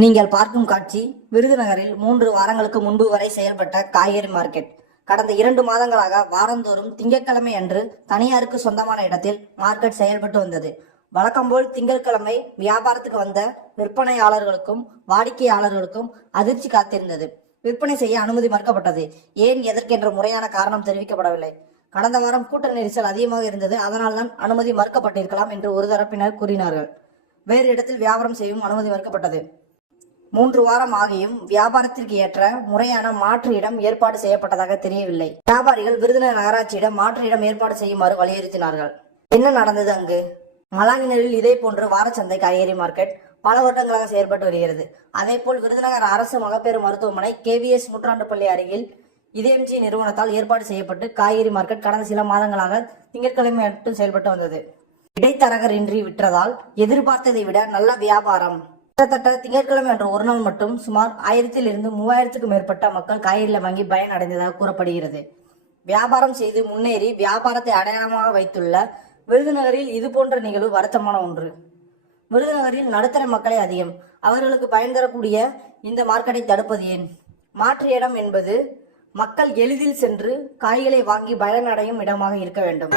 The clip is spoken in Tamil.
நீங்கள் பார்க்கும் காட்சி விருதுநகரில் மூன்று வாரங்களுக்கு முன்பு வரை செயல்பட்ட காய்கறி மார்க்கெட். கடந்த இரண்டு மாதங்களாக வாரந்தோறும் திங்கட்கிழமை அன்று தனியாருக்கு சொந்தமான இடத்தில் மார்க்கெட் செயல்பட்டு வந்தது. வழக்கம்போல் திங்கட்கிழமை வியாபாரத்துக்கு வந்த விற்பனையாளர்களுக்கும் வாடிக்கையாளர்களுக்கும் அதிர்ச்சி காத்திருந்தது. விற்பனை செய்ய அனுமதி மறுக்கப்பட்டது. ஏன் எதற்கென்ற முறையான காரணம் தெரிவிக்கப்படவில்லை. கடந்த வாரம் கூட்ட நெரிசல் அதிகமாக இருந்தது. அதனால்தான் அனுமதி மறுக்கப்பட்டிருக்கலாம் என்று ஒரு தரப்பினர் கூறினார்கள். வேறு இடத்தில் வியாபாரம் செய்யவும் அனுமதி மறுக்கப்பட்டது. மூன்று வாரம் ஆகியும் வியாபாரத்திற்கு ஏற்ற முறையான மாற்று இடம் ஏற்பாடு செய்யப்பட்டதாக தெரியவில்லை. வியாபாரிகள் விருதுநகர் நகராட்சியிடம் மாற்று இடம் ஏற்பாடு செய்யுமாறு வலியுறுத்தினார்கள். என்ன நடந்தது அங்கு? மலாங்கினரில் இதே போன்று வாரச்சந்தை காய்கறி மார்க்கெட் பல வருடங்களாக செயல்பட்டு வருகிறது. அதேபோல் விருதுநகர் அரசு மகப்பேறு மருத்துவமனை கேவிஎஸ் நூற்றாண்டு பள்ளி அருகில் இதேஎம்ஜி நிறுவனத்தால் ஏற்பாடு செய்யப்பட்டு காய்கறி மார்க்கெட் கடந்த சில மாதங்களாக திங்கட்கிழமை மட்டும் செயல்பட்டு வந்தது. இடைத்தரகர் இன்றி விற்றதால் எதிர்பார்த்ததை விட நல்ல வியாபாரம் கிட்டத்தட்ட திங்கட்கிழமை என்ற ஒரு நாள் மட்டும் சுமார் ஆயிரத்தில் இருந்து மூவாயிரத்துக்கும் மேற்பட்ட மக்கள் காய்கறிகளை வாங்கி பயன் அடைந்ததாக கூறப்படுகிறது. வியாபாரம் செய்து முன்னேறி வியாபாரத்தை அடையாளமாக வைத்துள்ள விருதுநகரில் இது போன்ற நிகழ்வு வருத்தமான ஒன்று. விருதுநகரில் நடுத்தர மக்களே அதிகம். அவர்களுக்கு பயன் தரக்கூடிய இந்த மார்க்கெட்டை தடுப்பது ஏன்? மாற்று இடம் என்பது மக்கள் எளிதில் சென்று காய்களை வாங்கி பயனடையும் இடமாக இருக்க வேண்டும்.